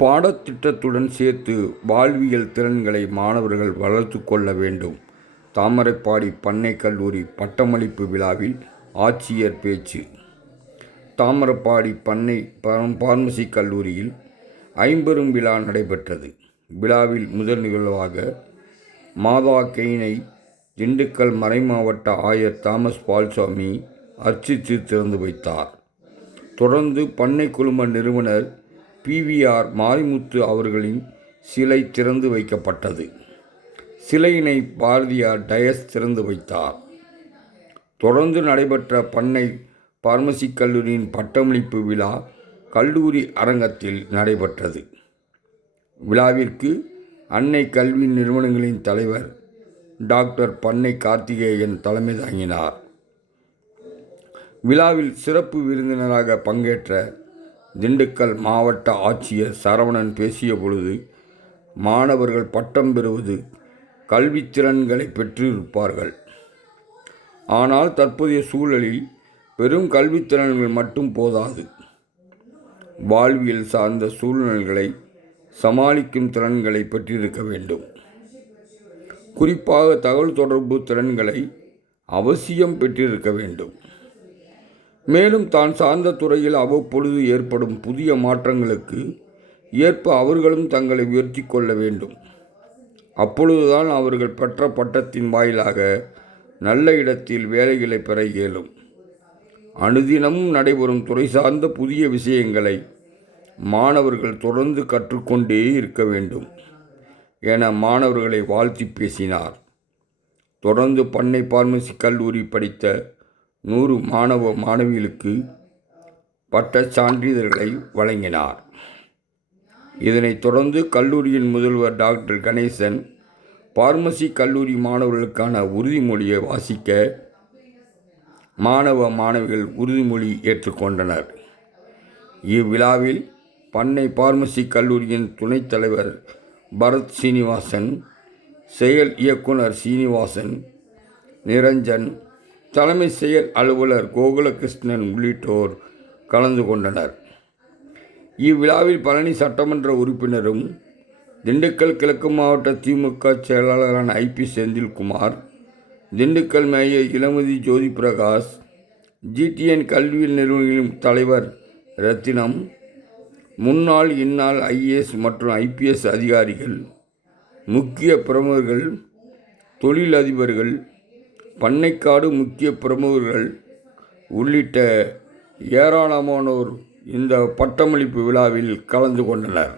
பாடத்திட்டத்துடன் சேர்த்து வாழ்வியல் திறன்களை மாணவர்கள் வளர்த்து கொள்ள வேண்டும். தாமரைப்பாடி பண்ணை கல்லூரி பட்டமளிப்பு விழாவில் ஆட்சியர் பேச்சு. தாமரைப்பாடி பண்ணை பார்மசி கல்லூரியில் ஐம்பெரும் விழா நடைபெற்றது. விழாவில் முதல் நிகழ்வாக மாதா கெய்னை திண்டுக்கல் மறைமாவட்ட ஆயர் தாமஸ் பால்சாமி அர்ச்சித்து திறந்து வைத்தார். தொடர்ந்து பண்ணை குழும நிறுவனர் PVR மாரிமுத்து அவர்களின் சிலை திறந்து வைக்கப்பட்டது. சிலையினை பாரதியார் டயஸ் திறந்து வைத்தார். தொடர்ந்து நடைபெற்ற பண்ணை பார்மசி கல்லூரியின் பட்டமளிப்பு விழா கல்லூரி அரங்கத்தில் நடைபெற்றது. விழாவிற்கு அன்னை கல்வி நிறுவனங்களின் தலைவர் டாக்டர் பண்ணை கார்த்திகேயன் தலைமை தாங்கினார். விழாவில் சிறப்பு விருந்தினராக பங்கேற்ற திண்டுக்கல் மாவட்ட ஆட்சியர் சரவணன் பேசிய பொழுது, மாணவர்கள் பட்டம் பெறுவது கல்வித்திறன்களை பெற்றிருப்பார்கள். ஆனால் தற்போதைய சூழலில் வெறும் கல்வித்திறன்கள் மட்டும் போதாது. வாழ்வியல் சார்ந்த சூழ்நிலைகளை சமாளிக்கும் திறன்களை பெற்றிருக்க வேண்டும். குறிப்பாக தகவல் தொடர்பு திறன்களை அவசியம் பெற்றிருக்க வேண்டும். மேலும் தான் சார்ந்த துறையில் அவ்வப்பொழுது ஏற்படும் புதிய மாற்றங்களுக்கு ஏற்ப அவர்களும் தங்களை உயர்த்தி கொள்ள வேண்டும். அப்பொழுதுதான் அவர்கள் பெற்ற பட்டத்தின் வாயிலாக நல்ல இடத்தில் வேலைகளை பெற இயலும். அனுதினமும் நடைபெறும் துறை சார்ந்த புதிய விஷயங்களை மாணவர்கள் தொடர்ந்து கற்றுக்கொண்டே இருக்க வேண்டும் என மாணவர்களை வாழ்த்தி பேசினார். தொடர்ந்து பண்ணை பார்மசி கல்லூரி படித்த 100 மாணவ மாணவிகளுக்கு பட்டச் சான்றிதழ்களை வழங்கினார். இதனைத் தொடர்ந்து கல்லூரியின் முதல்வர் டாக்டர் கணேசன் பார்மசி கல்லூரி மாணவர்களுக்கான உறுதிமொழியை வாசிக்க மாணவ மாணவிகள் உறுதிமொழி ஏற்றுக்கொண்டனர். இவ்விழாவில் பண்ணை பார்மசி கல்லூரியின் துணைத் தலைவர் பரத் சீனிவாசன், செயல் இயக்குனர் சீனிவாசன், நிரஞ்சன், தலைமை செயல் அலுவலர் கோகுலகிருஷ்ணன் உள்ளிட்டோர் கலந்து கொண்டனர். இவ்விழாவில் பழனி சட்டமன்ற உறுப்பினரும் திண்டுக்கல் கிழக்கு மாவட்ட திமுக செயலாளரான IP செந்தில்குமார், திண்டுக்கல் மேயர் இளமதி ஜோதி பிரகாஷ், GTN கல்வி நிறுவனங்களின் தலைவர் ரத்தினம், முன்னாள் இந்நாள் IAS மற்றும் IPS அதிகாரிகள், முக்கிய பிரமுகர்கள், தொழிலதிபர்கள், பண்ணைக்காடு முக்கிய பிரமுகர்கள் உள்ளிட்ட ஏராளமானோர் இந்த பட்டமளிப்பு விழாவில் கலந்து கொண்டனர்.